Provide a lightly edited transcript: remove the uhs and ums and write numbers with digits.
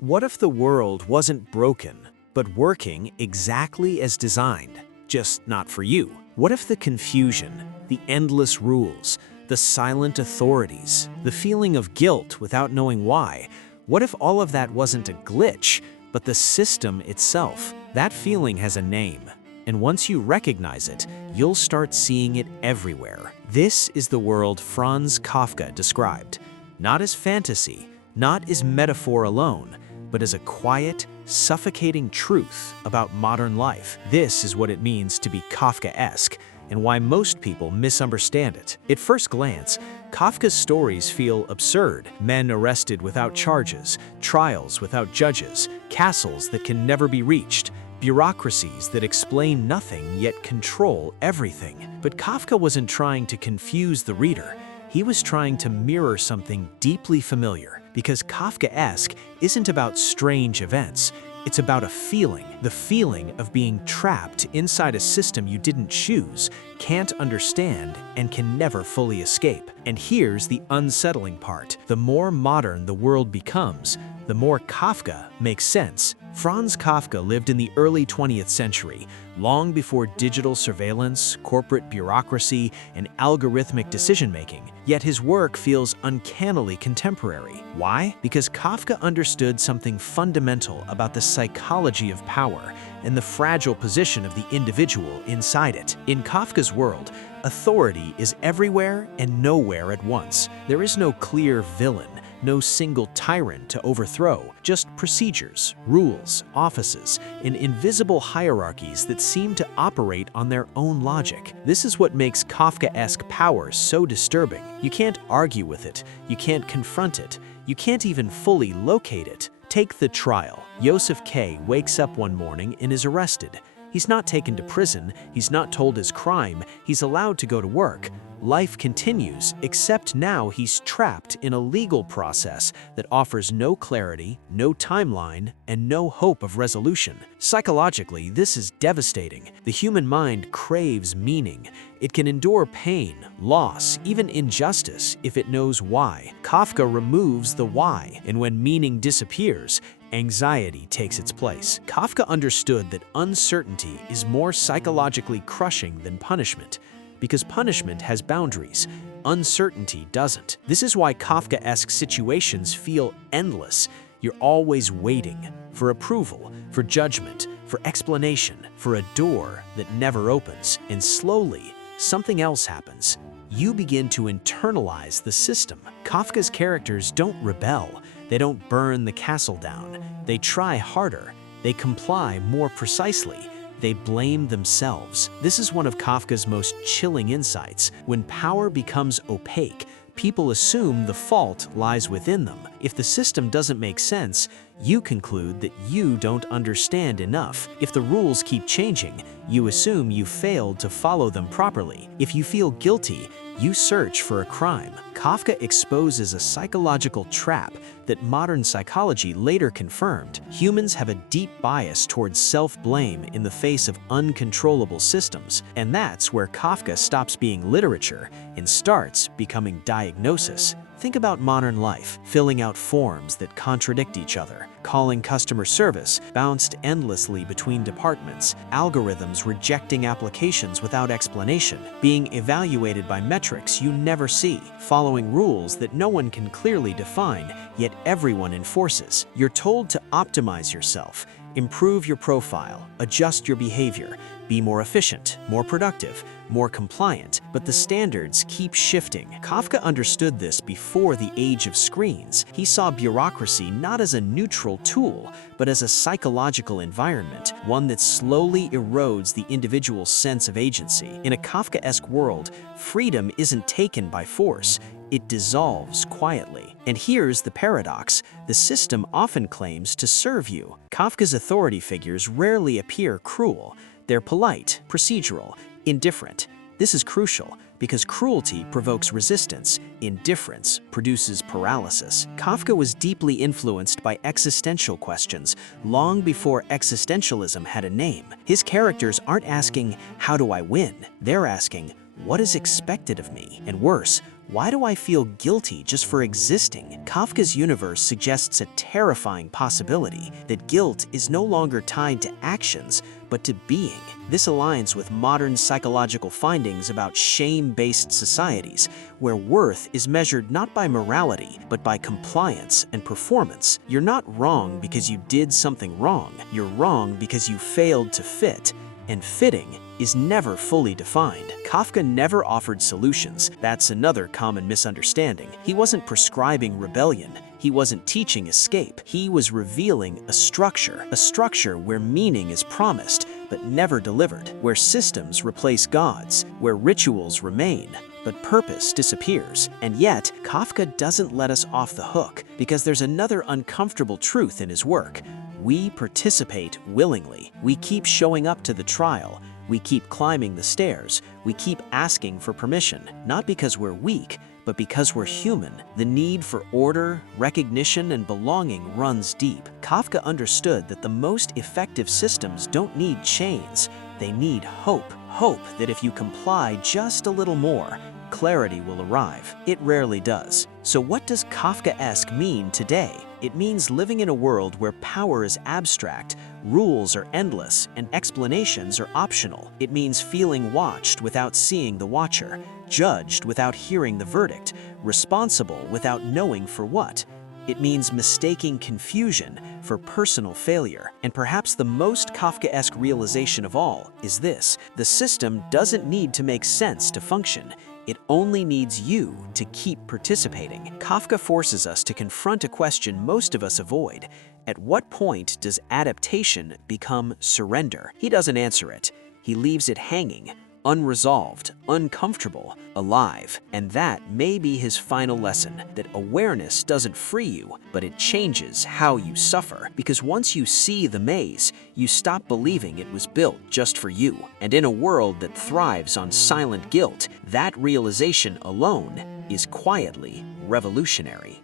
What if the world wasn't broken, but working exactly as designed, just not for you? What if the confusion, the endless rules, the silent authorities, the feeling of guilt without knowing why, what if all of that wasn't a glitch, but the system itself? That feeling has a name, and once you recognize it, you'll start seeing it everywhere. This is the world Franz Kafka described, not as fantasy, not as metaphor alone, but as a quiet, suffocating truth about modern life. This is what it means to be Kafkaesque, and why most people misunderstand it. At first glance, Kafka's stories feel absurd. Men arrested without charges, trials without judges, castles that can never be reached, bureaucracies that explain nothing yet control everything. But Kafka wasn't trying to confuse the reader. He was trying to mirror something deeply familiar, because Kafkaesque isn't about strange events. It's about a feeling, the feeling of being trapped inside a system you didn't choose, can't understand, and can never fully escape. And here's the unsettling part. The more modern the world becomes, the more Kafka makes sense. Franz Kafka lived in the early 20th century, long before digital surveillance, corporate bureaucracy, and algorithmic decision-making. Yet his work feels uncannily contemporary. Why? Because Kafka understood something fundamental about the psychology of power and the fragile position of the individual inside it. In Kafka's world, authority is everywhere and nowhere at once. There is no clear villain, no single tyrant to overthrow, just procedures, rules, offices, and invisible hierarchies that seem to operate on their own logic. This is what makes Kafkaesque power so disturbing. You can't argue with it, you can't confront it, you can't even fully locate it. Take the trial. Joseph K. wakes up one morning and is arrested. He's not taken to prison, he's not told his crime, he's allowed to go to work. Life continues, except now he's trapped in a legal process that offers no clarity, no timeline, and no hope of resolution. Psychologically, this is devastating. The human mind craves meaning. It can endure pain, loss, even injustice if it knows why. Kafka removes the why, and when meaning disappears, anxiety takes its place. Kafka understood that uncertainty is more psychologically crushing than punishment. Because punishment has boundaries, uncertainty doesn't. This is why Kafkaesque situations feel endless. You're always waiting for approval, for judgment, for explanation, for a door that never opens. And slowly, something else happens. You begin to internalize the system. Kafka's characters don't rebel. They don't burn the castle down. They try harder. They comply more precisely. They blame themselves. This is one of Kafka's most chilling insights. When power becomes opaque, people assume the fault lies within them. If the system doesn't make sense, you conclude that you don't understand enough. If the rules keep changing, you assume you failed to follow them properly. If you feel guilty, you search for a crime. Kafka exposes a psychological trap that modern psychology later confirmed. Humans have a deep bias towards self-blame in the face of uncontrollable systems, and that's where Kafka stops being literature and starts becoming diagnosis. Think about modern life, filling out forms that contradict each other, calling customer service bounced endlessly between departments, algorithms rejecting applications without explanation, being evaluated by metrics you never see, following rules that no one can clearly define, yet everyone enforces. You're told to optimize yourself, improve your profile, adjust your behavior, be more efficient, more productive, more compliant, but the standards keep shifting. Kafka understood this before the age of screens. He saw bureaucracy not as a neutral tool, but as a psychological environment, one that slowly erodes the individual's sense of agency. In a Kafkaesque world, freedom isn't taken by force. It dissolves quietly. And here's the paradox. The system often claims to serve you. Kafka's authority figures rarely appear cruel. They're polite, procedural, indifferent. This is crucial because cruelty provokes resistance, indifference produces paralysis. Kafka was deeply influenced by existential questions long before existentialism had a name. His characters aren't asking, "How do I win?" They're asking, "What is expected of me?" And worse, Why do I feel guilty just for existing? Kafka's universe suggests a terrifying possibility that guilt is no longer tied to actions, but to being. This aligns with modern psychological findings about shame-based societies, where worth is measured not by morality, but by compliance and performance. You're not wrong because you did something wrong. You're wrong because you failed to fit. And fitting is never fully defined. Kafka never offered solutions. That's another common misunderstanding. He wasn't prescribing rebellion. He wasn't teaching escape. He was revealing a structure where meaning is promised but never delivered, where systems replace gods, where rituals remain, but purpose disappears. And yet, Kafka doesn't let us off the hook, because there's another uncomfortable truth in his work. We participate willingly. We keep showing up to the trial. We keep climbing the stairs. We keep asking for permission, not because we're weak, but because we're human. The need for order, recognition, and belonging runs deep. Kafka understood that the most effective systems don't need chains. They need hope. Hope that if you comply just a little more, clarity will arrive. It rarely does. So what does Kafkaesque mean today? It means living in a world where power is abstract, rules are endless, and explanations are optional. It means feeling watched without seeing the watcher, judged without hearing the verdict, responsible without knowing for what. It means mistaking confusion for personal failure. And perhaps the most Kafkaesque realization of all is this: the system doesn't need to make sense to function. It only needs you to keep participating. Kafka forces us to confront a question most of us avoid. At what point does adaptation become surrender? He doesn't answer it. He leaves it hanging, unresolved, uncomfortable, alive. And that may be his final lesson, that awareness doesn't free you, but it changes how you suffer. Because once you see the maze, you stop believing it was built just for you. And in a world that thrives on silent guilt, that realization alone is quietly revolutionary.